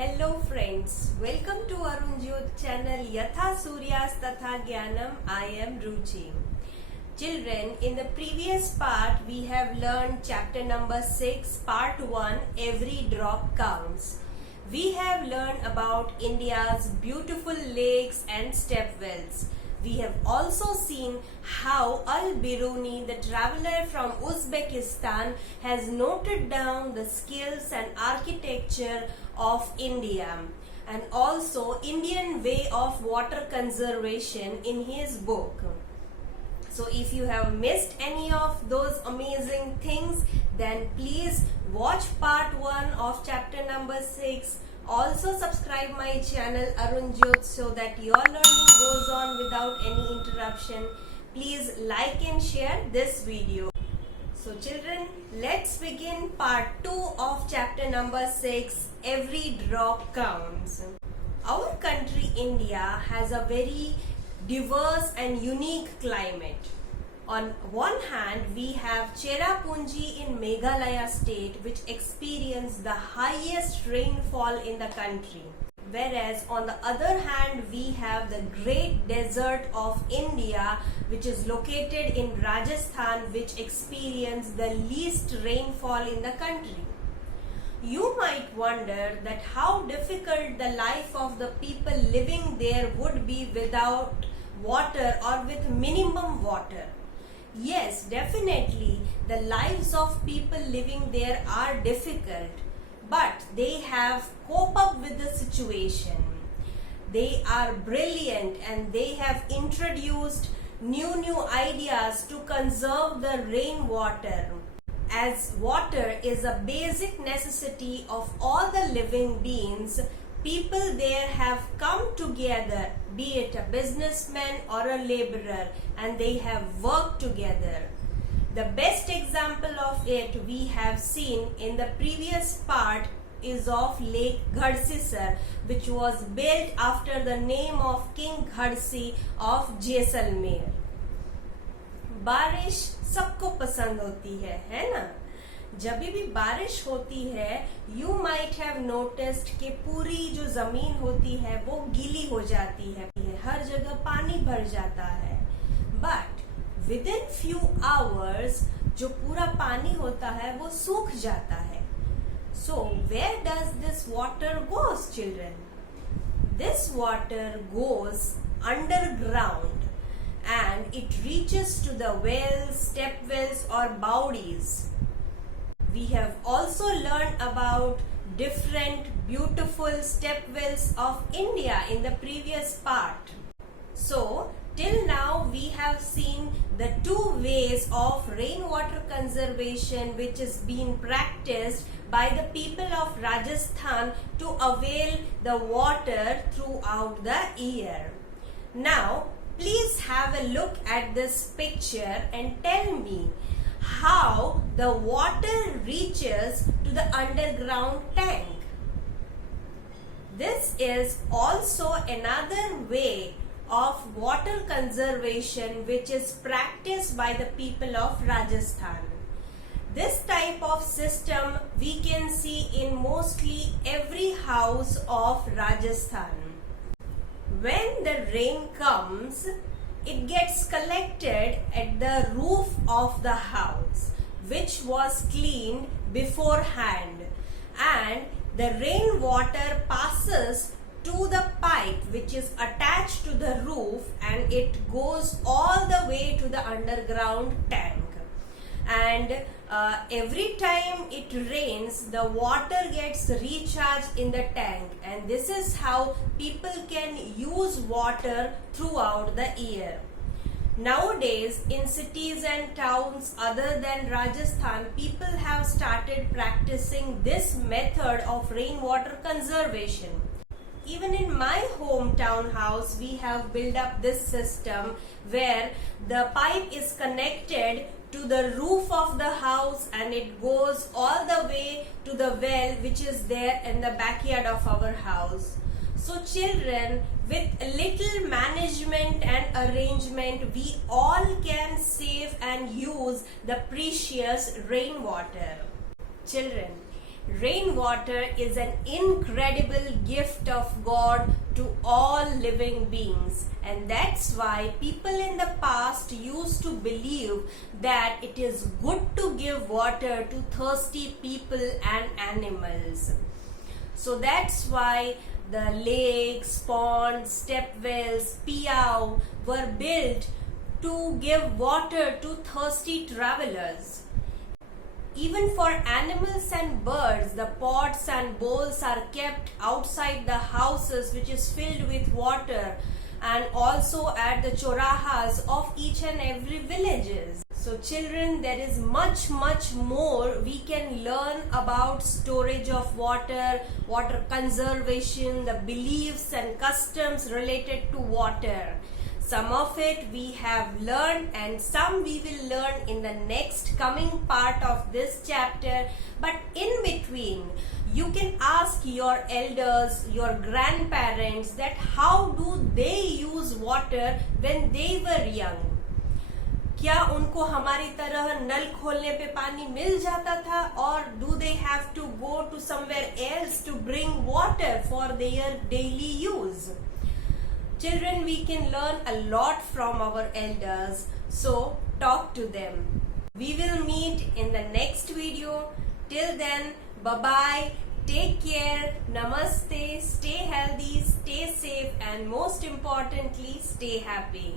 Hello friends, welcome to Arun Jyot channel Yatha Suryas Tatha Jnanam. I am Ruchi. Children, in the previous part we have learned chapter number 6, part 1, Every Drop Counts. We have learned about India's beautiful lakes and stepwells. We have also seen how Al-Biruni, the traveler from Uzbekistan, has noted down the skills and architecture of India and also Indian way of water conservation in his book. So if you have missed any of those amazing things, then please watch part 1 of chapter number 6. Also subscribe my channel Arun Jyot so that your learning goes on without any interruption. Please like and share this video. So children, let's begin part 2 of chapter number 6, Every Drop Counts. Our country India has a very diverse and unique climate. On one hand, we have Cherrapunji in Meghalaya state, which experienced the highest rainfall in the country. Whereas on the other hand, we have the great desert of India, which is located in Rajasthan, which experienced the least rainfall in the country. You might wonder that how difficult the life of the people living there would be without water or with minimum water. Yes, definitely the lives of people living there are difficult, but they have cope up with the situation. They are brilliant and they have introduced new ideas to conserve the rainwater, as water is a basic necessity of all the living beings. People there have come together, be it a businessman or a laborer, and they have worked together. The best example of it we have seen in the previous part is of Lake Ghadasar, which was built after the name of King Ghadsi of Jaisalmer. बारिश सबको पसंद होती है ना? जब भी बारिश होती है, you might have noticed कि पूरी जो जमीन होती है वो गीली हो जाती है, हर जगह पानी भर जाता है. But within few hours जो पूरा पानी होता है वो सूख जाता है. So where does this water goes, children? This water goes underground and it reaches to the wells, step wells or bawdis. We have also learned about different beautiful step wells of India in the previous part. So till now we have seen the two ways of rainwater conservation which is being practiced by the people of Rajasthan to avail the water throughout the year. Now please have a look at this picture and tell me how the water reaches to the underground tank. This is also another way of water conservation which is practiced by the people of Rajasthan. This type of system we can see in mostly every house of Rajasthan. When the rain comes, it gets collected at the roof of the house, which was cleaned beforehand, and the rainwater passes to the pipe which is attached to the roof and it goes all the way to the underground tank. And every time it rains, the water gets recharged in the tank, and this is how people can use water throughout the year. Nowadays, in cities and towns other than Rajasthan, people have started practicing this method of rainwater conservation. Even in my hometown house, we have built up this system where the pipe is connected to the roof of the house and it goes all the way to the well which is there in the backyard of our house. So children, with a little management and arrangement, we all can save and use the precious rainwater. Children, Rainwater is an incredible gift of God to all living beings, and that's why people in the past used to believe that it is good to give water to thirsty people and animals. So that's why the lakes, ponds, step wells, piao were built to give water to thirsty travelers. Even for animals and birds, the pots and bowls are kept outside the houses, which is filled with water, and also at the chorahas of each and every villages. So children, there is much more we can learn about storage of water, water conservation, the beliefs and customs related to water. Some of it we have learned and some we will learn in the next coming part of this chapter. But in between, you can ask your elders, your grandparents that how do they use water when they were young. क्या उनको हमारी तरह नल खोलने पे पानी मिल जाता था, or do they have to go to somewhere else to bring water for their daily use? Children, we can learn a lot from our elders, so talk to them. We will meet in the next video. Till then, bye-bye, take care, namaste, stay healthy, stay safe, and most importantly, stay happy.